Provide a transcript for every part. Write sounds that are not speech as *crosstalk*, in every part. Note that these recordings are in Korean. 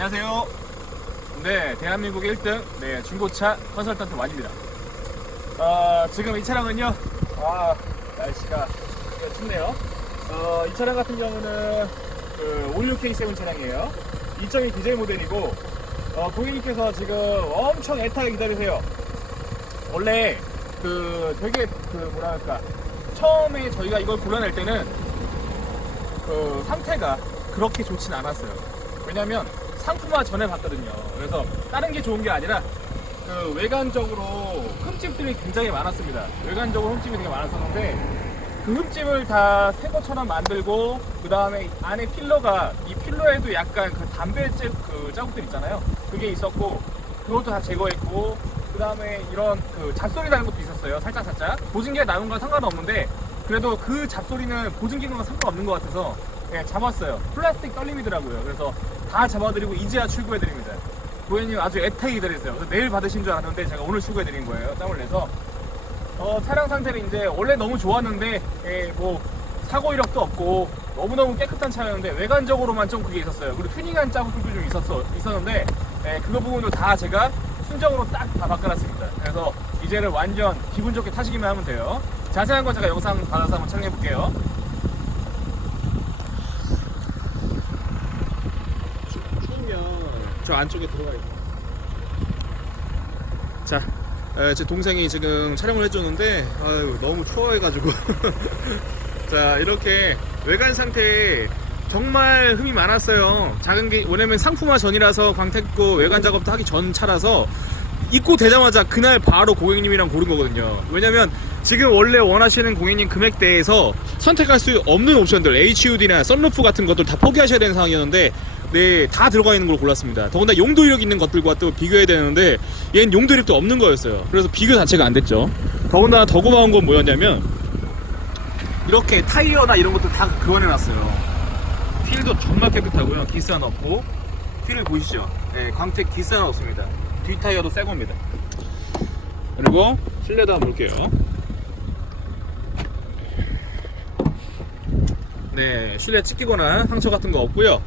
안녕하세요. 네, 대한민국 1등 네, 중고차 컨설턴트 완입니다. 어, 지금 이 차량은요, 아, 날씨가 네, 춥네요. 어, 이 차량 같은 경우는 그 56K7 차량이에요. 2.2 디젤 모델이고, 어, 고객님께서 지금 엄청 애타게 기다리세요. 원래 그 되게 그 뭐랄까 처음에 저희가 이걸 골라낼 때는 그 상태가 그렇게 좋진 않았어요. 왜냐면 상품화 전에 봤거든요. 그래서 다른 게 좋은 게 아니라 그 외관적으로 흠집들이 굉장히 많았습니다. 외관적으로 흠집이 되게 많았었는데 그 흠집을 다 새 것처럼 만들고 그 다음에 안에 필러가 이 필러에도 약간 그 담배째 그 자국들 있잖아요. 그게 있었고 그것도 다 제거했고 그 다음에 이런 그 잡소리 나는 것도 있었어요. 살짝 살짝 보증기가 나는 건 상관없는데 그래도 그 잡소리는 보증기능과 상관없는 것 같아서 예, 잡았어요. 플라스틱 떨림이더라고요. 그래서 다 잡아드리고 이제야 출고해드립니다. 고객님 아주 애타게 기다리세요. 내일 받으신 줄 알았는데 제가 오늘 출고해드린 거예요. 짬을 내서 어, 차량 상태는 이제 원래 너무 좋았는데 예, 뭐 사고 이력도 없고 너무너무 깨끗한 차였는데 외관적으로만 좀 그게 있었어요. 그리고 튜닝한 자국들도 좀 있었어, 있었는데 예, 그거 부분도 다 제가 순정으로 딱 다 바꿔놨습니다. 그래서 이제는 완전 기분 좋게 타시기만 하면 돼요. 자세한 건 제가 영상 받아서 한번 촬영해 볼게요. 추우면 저 안쪽에 들어가 있고. 자, 에, 제 동생이 지금 촬영을 해줬는데 아유 너무 추워해가지고 *laughs* 자 이렇게 외관 상태에 정말 흠이 많았어요. 작은 게 왜냐면 상품화 전이라서 광택고 외관 작업도 하기 전 차라서 입고 되자마자 그날 바로 고객님이랑 고른 거거든요. 왜냐면 지금 원래 원하시는 고객님 금액대에서 선택할 수 없는 옵션들 HUD나 썬루프 같은 것들 다 포기하셔야 되는 상황이었는데 네, 다 들어가 있는 걸 골랐습니다. 더군다나 용도 이력 있는 것들과 또 비교해야 되는데 얘는 용도 이력도 없는 거였어요. 그래서 비교 자체가 안 됐죠. 더군다나 더 고마운 건 뭐였냐면 이렇게 타이어나 이런 것도 다 교환해 놨어요. 휠도 정말 깨끗하고요. 기스 하나 없고 휠을 보시죠. 네, 광택 기스 하나 없습니다. 뒤 타이어도 새 겁니다. 그리고 실내도 한번 볼게요. 네, 실내 찢기거나 상처 같은 거 없고요.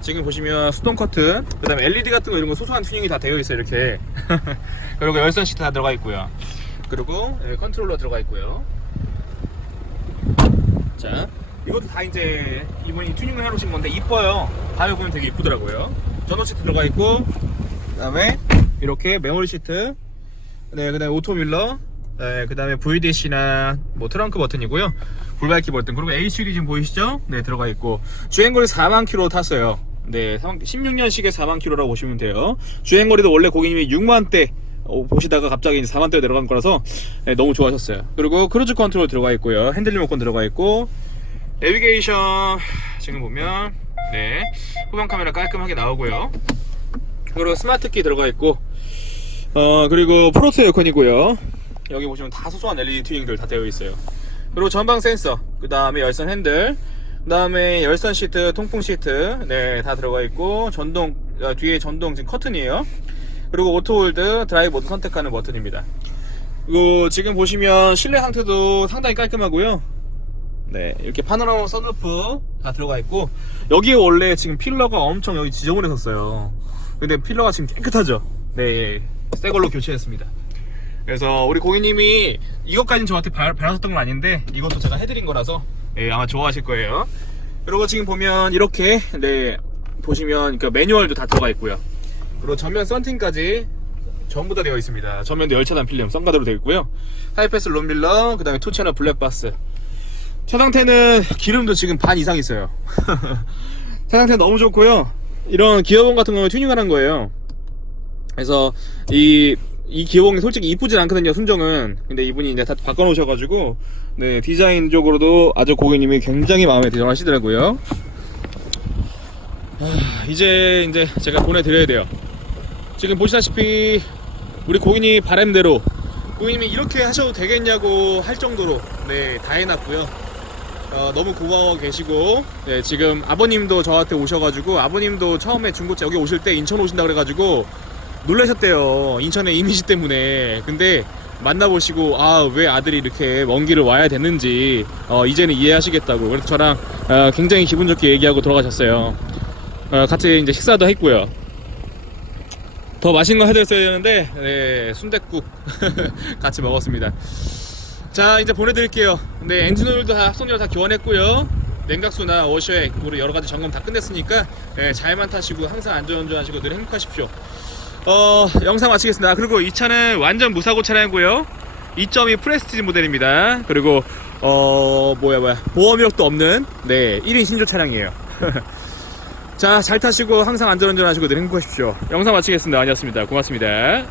지금 보시면 수동 커튼, 그 다음에 LED 같은 거 이런 거 소소한 튜닝이 다 되어 있어요 이렇게. *laughs* 그리고 열선 시트 다 들어가 있고요. 그리고 예, 컨트롤러 들어가 있고요. 자, 이것도 다 이제 이분이 튜닝을 해놓으신 건데 이뻐요. 밤에 보면 되게 이쁘더라고요. 전원 시트 들어가 있고, 그 다음에 이렇게 메모리 시트, 네, 그 다음에 오토 밀러, 네, 그 다음에 VDC나 뭐 트렁크 버튼이고요. 불밝기 버튼. 그리고 HUD 지금 보이시죠? 네, 들어가 있고 주행거리 4만 킬로 탔어요. 네, 16년식에 4만 킬로라고 보시면 돼요. 주행 거리도 원래 고객님이 6만 대 어, 보시다가 갑자기 이제 4만 대로 내려간 거라서 네, 너무 좋아하셨어요. 그리고 크루즈 컨트롤 들어가 있고요. 핸들 리모컨 들어가 있고 내비게이션 지금 보면 네 후방 카메라 깔끔하게 나오고요. 그리고 스마트 키 들어가 있고 어 그리고 프로토 에어컨이고요. 여기 보시면 다 소소한 LED 튜닝들 다 되어 있어요. 그리고 전방 센서, 그 다음에 열선 핸들, 그 다음에 열선 시트, 통풍 시트, 네, 다 들어가 있고, 전동, 어, 뒤에 전동 지금 커튼이에요. 그리고 오토홀드, 드라이브 모드 선택하는 버튼입니다. 그리고 지금 보시면 실내 상태도 상당히 깔끔하고요. 네, 이렇게 파노라마 선루프 다 들어가 있고, 여기에 원래 지금 필러가 엄청 여기 지저분했었어요. 근데 필러가 지금 깨끗하죠? 네, 새 걸로 교체했습니다. 그래서 우리 고객님이 이것까지는 저한테 바, 바라셨던 건 아닌데 이것도 제가 해드린 거라서 예, 아마 좋아하실 거예요. 그리고 지금 보면 이렇게 네 보시면 그 매뉴얼도 다 들어가 있고요. 그리고 전면 썬팅까지 전부 다 되어 있습니다. 전면도 열차단 필름 썬가드로 되어 있고요. 하이패스 롬밀러 그다음에 투 채널 블랙박스. 차 상태는 기름도 지금 반 이상 있어요. *laughs* 차 상태 너무 좋고요. 이런 기어봉 같은 거는 튜닝을 한 거예요. 그래서 이, 이 기어봉이 솔직히 이쁘진 않거든요, 순정은. 근데 이분이 이제 다 바꿔놓으셔가지고, 네, 디자인적으로도 아주 고객님이 굉장히 마음에 들어 하시더라고요. 아, 이제, 이제 제가 보내드려야 돼요. 지금 보시다시피, 우리 고객님 바람대로, 고객님이 이렇게 하셔도 되겠냐고 할 정도로, 네, 다 해놨고요. 어, 너무 고마워 계시고 네, 지금 아버님도 저한테 오셔가지고 아버님도 처음에 중고차 여기 오실 때 인천 오신다 그래가지고 놀라셨대요 인천의 이미지 때문에 근데 만나보시고 아 왜 아들이 이렇게 먼 길을 와야 되는지 어, 이제는 이해하시겠다고 그래서 저랑 어, 굉장히 기분 좋게 얘기하고 돌아가셨어요 어, 같이 이제 식사도 했고요. 더 맛있는 거 해드렸어야 되는데 네, 순댓국 *laughs* 같이 먹었습니다. 자 이제 보내드릴게요. 네 엔진오일도 다 합성료를 다 교환했고요. 냉각수나 워셔액 우리 여러 가지 점검 다 끝냈으니까 네, 잘만 타시고 항상 안전운전하시고 늘 행복하십시오. 어 영상 마치겠습니다. 아, 그리고 이 차는 완전 무사고 차량이고요. 2.2 프레스티지 모델입니다. 그리고 어 뭐야 뭐야 보험 이력도 없는 네 1인 신조 차량이에요. *laughs* 자 잘 타시고 항상 안전운전하시고 늘 행복하십시오. 영상 마치겠습니다. 아니었습니다. 고맙습니다.